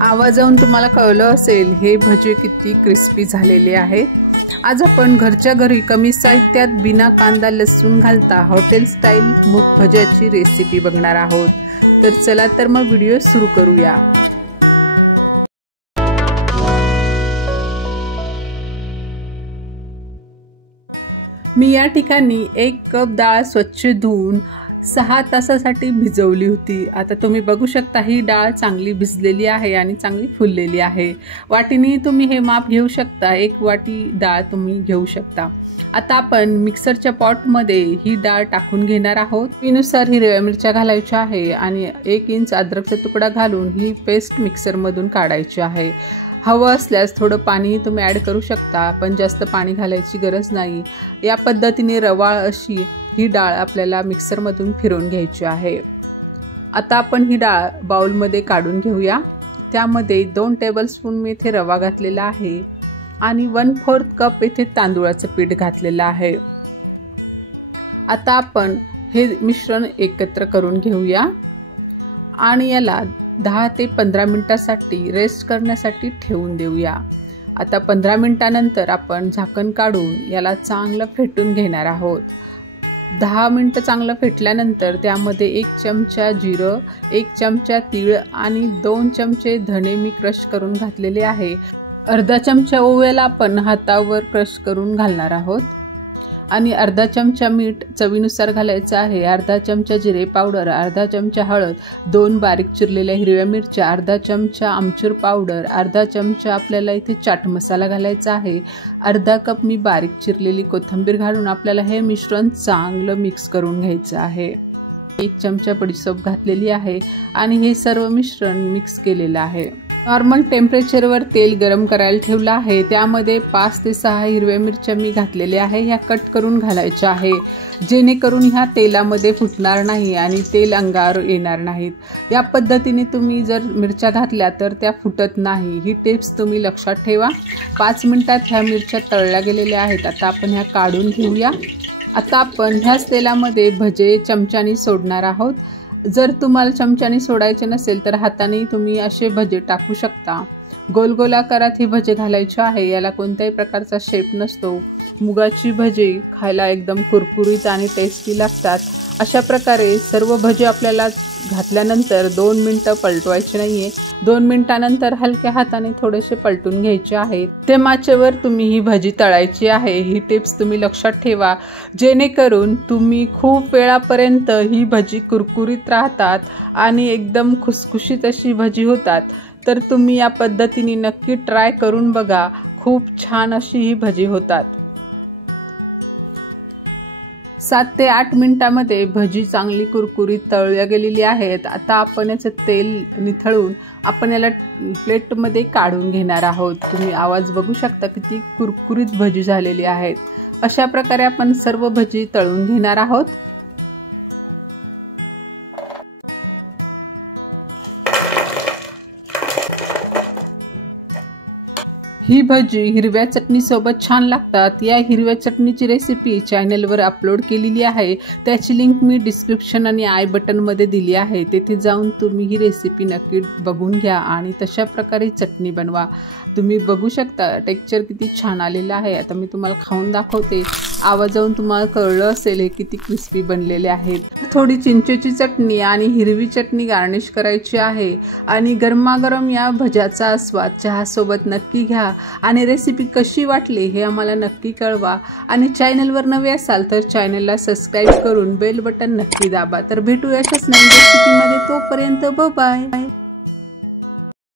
आवाजावरून तुम्हाला कळलं असेल हे भजे किती क्रिस्पी झालेले आहेत। आज आपण घरच्या घरी कमी साहित्यात बिना कांदा लसूण घालता हॉटेल स्टाईल मूग भज्याची रेसिपी बघणार आहोत। तर चला तर मग व्हिडिओ सुरू करूया। मी या ठिकाणी 1 कप डाळ स्वच्छ धुवून 6 तासासाठी भिजवली होती। आता तुम्ही बघू शकता ही डाळ चांगली भिजलेली आहे आणि चांगली फुललेली आहे। वाटीने तुम्ही हे माप घेऊ शकता, 1 वाटी डाळ तुम्ही घेऊ शकता। आता आपण मिक्सरच्या पॉटमध्ये ही डाळ टाकून घेणार आहोत। चवीनुसार हिरव्या मिरच्या घालायच्या आहे आणि 1 इंच अद्रकचा तुकडा घालून ही पेस्ट मिक्सरमधून काढायची आहे। हवं असल्यास थोडं पाणी तुम्ही ॲड करू शकता, पण जास्त पाणी घालायची गरज नाही। या पद्धतीने रवाळ अशी ही डाळ आपल्याला मिक्सरमधून फिरवून घ्यायची आहे। आता आपण ही डाळ बाउलमध्ये काढून घेऊया। त्यामध्ये 2 टेबलस्पून मी इथे रवा घातलेला आहे आणि 1/4 कप इथे तांदूळाचं पीठ घातलेलं आहे। आता आपण हे मिश्रण एकत्र करून घेऊया आणि याला 10 ते 15 मिनिटांसाठी रेस्ट करण्यासाठी ठेवून देऊया। आता 15 मिनिटांनंतर आपण झाकण काढून याला चांगलं फेटून घेणार आहोत। 10 मिनिटं चांगलं फेटल्यानंतर त्यामध्ये 1 चमचा जिरं, 1 चमचा तीळ आणि 2 चमचे धणे मी क्रश करून घातलेले आहे। अर्धा चमचा ओव्याला आपण हातावर क्रश करून घालणार आहोत आणि अर्धा चमचा मीठ चवीनुसार घालायचं आहे। अर्धा चमचा जिरे पावडर, अर्धा चमचा हळद, 2 बारीक चिरलेल्या हिरव्या मिरच्या, अर्धा चमचा आमचूर पावडर, अर्धा चमचा आपल्याला इथे चाट मसाला घालायचा आहे। अर्धा कप मी बारीक चिरलेली कोथिंबीर घालून आपल्याला हे मिश्रण चांगलं मिक्स करून घ्यायचं आहे। 1 चमचा बडीशेप घातलेली आहे आणि हे सर्व मिश्रण मिक्स केलेलं आहे। नॉर्मल टेम्परेचरवर तेल गरम करायला ठेवलं आहे। त्यामध्ये 5 ते 6 हिरव्या मिरच्या मी घातलेल्या आहे, ह्या कट करून घालायच्या आहे, जेणेकरून ह्या तेलामध्ये फुटणार नाही आणि तेल अंगावर येणार नाहीत। या पद्धतीने तुम्ही जर मिरच्या घातल्या तर त्या फुटत नाही। ही टिप्स तुम्ही लक्षात ठेवा। 5 मिनिटात ह्या मिरच्या तळल्या गेलेल्या आहेत। आता आपण ह्या काढून घेऊया। आता आपण ह्याच तेलामध्ये भजे चमच्याने सोडणार आहोत। जर तुम्हाला चमच्याने सोडायचे नसेल तर हाताने तुम्ही असे भजे टाकू शकता। गोल गोल आकारात ही भजे घालायचे आहे। याला कोणत्याही प्रकारचा शेप नसतो। मुगाची भजी खायला एकदम कुरकुरीत आणि टेस्टी लागतात। अशा प्रकारे सर्व भजे आपल्याला घातल्यानंतर 2 मिनिटं पलटवायचे नाहीये। 2 मिनिटांनंतर हलक्या हाताने थोडेसे पलटून घ्यायचे आहे। ते माचेवर तुम्ही ही भजी तळायची आहे। ही टिप्स तुम्ही लक्षात ठेवा, जेणेकरून तुम्ही खूप वेळापर्यंत ही भजी कुरकुरीत राहतात आणि एकदम खुसखुशीत अशी भजी होतात। तर तुम्ही या पद्धतीने नक्की ट्राय करून बघा, खूप छान अशी ही भजी होतात। 7 ते 8 मिनिटांमध्ये भजी चांगली कुरकुरीत तळल्या गेलेली आहेत। आता आपण याचं तेल निथळून आपण याला प्लेटमध्ये काढून घेणार आहोत। तुम्ही आवाज बघू शकता किती कुरकुरीत भजी झालेली आहेत। अशा प्रकारे आपण सर्व भजी तळून घेणार आहोत। ही भजी हिरव्या चटणीसोबत छान लागतात। या हिरव्या चटणीची रेसिपी चॅनलवर अपलोड केलेली आहे, त्याची लिंक मी डिस्क्रिप्शन आणि आय बटनमध्ये दिली आहे। तेथे जाऊन तुम्ही ही रेसिपी नक्की बघून घ्या आणि तशा प्रकारे चटणी बनवा। तुम्ही बघू शकता टेक्स्चर किती छान आलेलं आहे। आता मी तुम्हाला खाऊन दाखवते। आवाजावरून तुम्हाला कळलं असेल हे किती क्रिस्पी बनलेले आहेत। थोडी चिंचेची चटणी आणि हिरवी चटणी गार्निश करायची आहे आणि गरमागरम या भज्याचा स्वाद चहासोबत नक्की घ्या आणि रेसिपी कशी वाटली हे आम्हाला नक्की कळवा आणि चॅनलवर नवे असाल तर चॅनलला सबस्क्राईब करून बेल बटन नक्की दाबा। तर भेटूया अशाच नवीन रेसिपीमध्ये, तोपर्यंत बाय बाय।